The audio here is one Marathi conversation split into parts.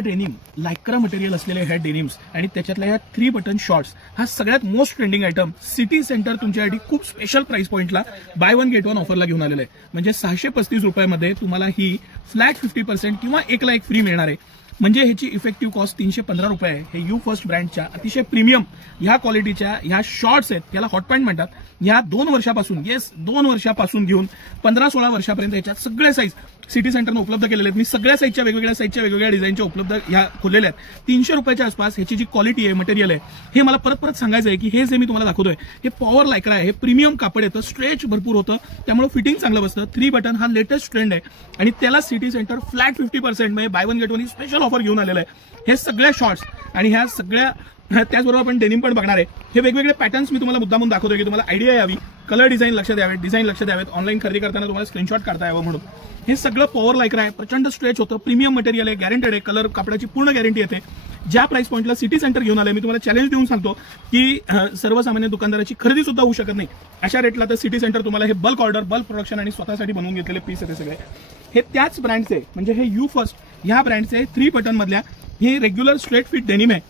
डेनिम, लायक्रा मटेरियल असलेले ह्या डेनिम्स आणि त्याच्यातल्या ह्या 3 बटन शॉर्ट्स हा सगळ्यात most trending item city centre तुमच्यासाठी खूप स्पेशल प्राइस पॉइंटला बाय वन गेट वन ऑफरला घेऊन आलेलं आहे. म्हणजे 635 रुपयामध्ये तुम्हाला ही फ्लॅट 50% किंवा 1 ला 1 फ्री मिळणार आहे. म्हणजे ह्याची इफेक्टिव्ह कॉस्ट 315 रुपये आहे. हे यू फर्स्ट ब्रँडच्या अतिशय प्रीमियम ह्या क्वालिटीच्या ह्या शॉर्ट्स आहेत, याला हॉट पॅन्ट म्हणतात. ह्या 2 वर्षापासून 2 वर्षापासून घेऊन 15-16 वर्षापर्यंत ह्याच्यात सगळे साईज सिटी सेंटरने उपलब्ध केलेले आहेत. मी सगळ्या साईजच्या वेगवेगळ्या डिझाईनच्या उपलब्ध ह्या खोललेल्या आहेत. 300 रुपयाच्या आसपास ह्याची जी क्वालिटी आहे, मटेरियल आहे, हे मला परत सांगायचं आहे की हे जे मी तुम्हाला दाखवतोय हे पॉवर लायक्रा आहे. हे प्रीमियम कापड येतं, स्ट्रेच भरपूर होतं, त्यामुळे फिटिंग चांगलं बसतं. 3 बटन हा लेटेस्ट ट्रेंड आहे आणि त्याला सिटी सेंटर फ्लॅट 50% म्हणजे by one get one special offer घेऊन आलेलं आहे. हे सगळे शॉर्ट्स आणि ह्या सगळ्या त्याचबरोबर आपण डेनिम पण बघणार आहे. हे वेगवेगळे पॅटर्न्स मी तुम्हाला मुद्दामून दाखवतोय की तुम्हाला आयडिया यावी, कलर डिझाईन लक्षात यावेत, ऑनलाईन खरेदी करताना तुम्हाला स्क्रीनशॉट काढता यावं म्हणून. हे सगळं पॉवर लायक्रा आहे, प्रचंड स्ट्रेच होतं, प्रीमियम मटेरियल आहे, गॅरंटेड आहे, कलर कापडाची पूर्ण गॅरंटी येते. ज्या प्राइस पॉइंटला सिटी सेंटर घेऊन आले, मी तुम्हाला चॅलेंज देऊन सांगतो की सर्वसामान्य दुकानदाराची खरेदी सुद्धा होऊ शकत नाही अशा रेटला तर सिटी सेंटर तुम्हाला हे बल्क ऑर्डर, बल्क प्रोडक्शन आणि स्वतःसाठी बनवून घेतलेले पीस आहेत. सगळे हे त्याच ब्रँडचे म्हणजे हे यू फर्स्ट ह्या ब्रँडचे 3 बटन मधल्या हे रेग्युलर स्ट्रेट फिट डेनिम आहे,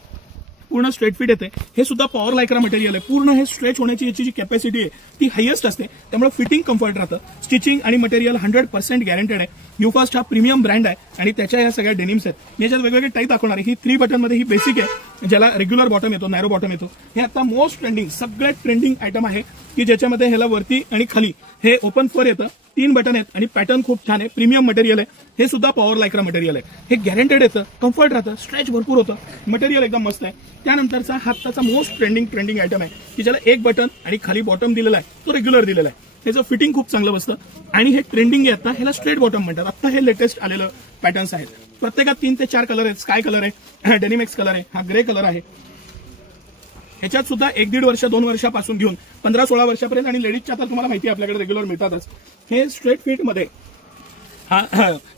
पूर्ण स्ट्रेट फिट येते. हे सुद्धा पॉवर लायक्रा मटेरियल आहे. पूर्ण हे स्ट्रेच होण्याची याची जी कॅपॅसिटी आहे ती हायेस्ट असते, त्यामुळे फिटिंग कम्फर्ट राहतं. स्टिचिंग आणि मटेरियल 100% गॅरंटेड आहे. यूफास्ट हा प्रीमियम ब्रँड आहे आणि त्याच्या या सगळ्या डेनिम्स आहेत. याच्यात वेगवेगळे टाईप दाखवणार आहे. ही 3 बटन मध्ये ही बेसिक आहे, ज्याला रेग्युलर बॉटम येतो, नॅरो बॉटम येतो. हे आता मोस्ट ट्रेंडिंग सगळ्यात ट्रेंडिंग आयटम आहे की ज्याच्यामध्ये ह्याला वरती आणि खाली हे ओपन फर येतं, 3 बटन आहेत आणि पॅटर्न खूप छान आहे, प्रीमियम मटेरियल आहे. हे सुद्धा पॉवर लायक्रा मटेरियल आहे. हे गॅरंटेड येतं, कम्फर्ट राहतं, स्ट्रेच भरपूर होतं, मटेरियल एकदम मस्त आहे. त्यानंतरचा हा आत्ताचा मोस्ट ट्रेंडिंग आयटम आहे की ज्याला 1 बटन आणि खाली बॉटम दिलेला आहे, तो रेग्युलर दिलेला आहे. त्याचं फिटिंग खूप चांगलं बसतं आणि हे ट्रेंडिंग आहे. आता ह्याला स्ट्रेट बॉटम म्हणतात. आता हे लेटेस्ट आलेलं पॅटर्न्स आहेत. प्रत्येकात 3 ते 4 कलर आहेत. स्काय कलर आहे, डेनिमेक्स कलर आहे, हा ग्रे कलर आहे. ह्याच्यात सुद्धा 1-1.5 वर्ष 2 वर्षापासून घेऊन 15-16 वर्षापर्यंत आणि लेडीजच्या आता तुम्हाला माहिती आहे आपल्याकडे रेग्युलर मिळतातच. हे स्ट्रेट फिट मध्ये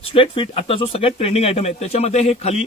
स्ट्रेट फिट आता जो सगळ्यात ट्रेंडिंग आयटम आहे त्याच्यामध्ये हे खाली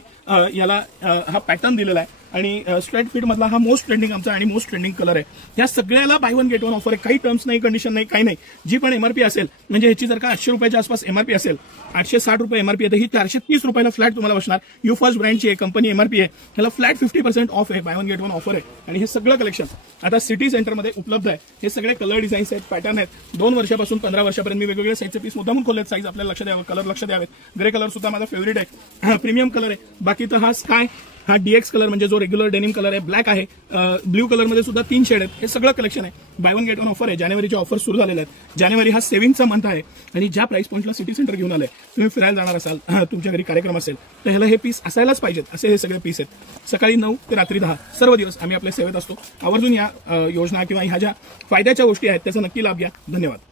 याला हा पॅटर्न दिलेला आहे आणि स्ट्रेट फिट मधला हा मोस्ट ट्रेंडिंग आमचा आणि मोस्ट ट्रेंडिंग कलर आहे. या सगळ्याला by one get one offer आहे. काही टर्म्स नाही, कंडिशन नाही, काही नाही. जी पण एमआरपी असेल म्हणजे ह्याची जर का 800 रुपयाच्या आसपास एमआरपी असेल, 860 रुपये एमआरपी आहे, तर ही 430 रुपयाला फ्लॅट तुम्हाला बसणार. यू फर्स्ट ब्रँडची कंपनी एमआरपी आहे, ह्याला फ्लॅट 50% ऑफ आहे, by one get one offer आहे. आणि हे सगळं कलेक्शन आता सिटी सेंटरमध्ये उपलब्ध आहे. हे सगळे कलर डिझाईन्स आहेत, पॅटर्न आहेत. 2 वर्षापासून 15 वर्षापर्यंत मी वेगवेगळ्या साईजचे पीस मुद्दामून खोललेत. साईज आपल्याला लक्ष द्यावं, कलर लक्ष द्यावेत. ग्रे कलर सुद्धा माझा फेवरेट आहे, प्रीमियम कलर आहे. बाकी तर हा स्काय, हा डीएक्स कलर म्हणजे जो रेग्युलर डेनिम कलर आहे, ब्लॅक आहे, ब्ल्यू कलर मध्ये सुद्धा 3 शेड आहेत. हे सगळं कलेक्शन आहे. By one get one offer आहे. जानेवारीचे ऑफर सुरू झालेले आहेत. जानेवारी हा सेव्हिंगचा मंथ आहे आणि ज्या प्राइस पॉइंटला सिटी सेंटर घेऊन आलंय, तुम्ही फिरायला जाणार असाल, तुमच्या घरी कार्यक्रम असेल, तर ह्याला हे पीस असायलाच पाहिजेत. असे हे सगळे पीस आहेत. सकाळी 9 ते रात्री 10 सर्व दिवस आम्ही आपल्या सेवेत असतो. आवर्जून या योजना किंवा ह्या ज्या फायद्याच्या गोष्टी आहेत त्याचा नक्की लाभ घ्या. धन्यवाद.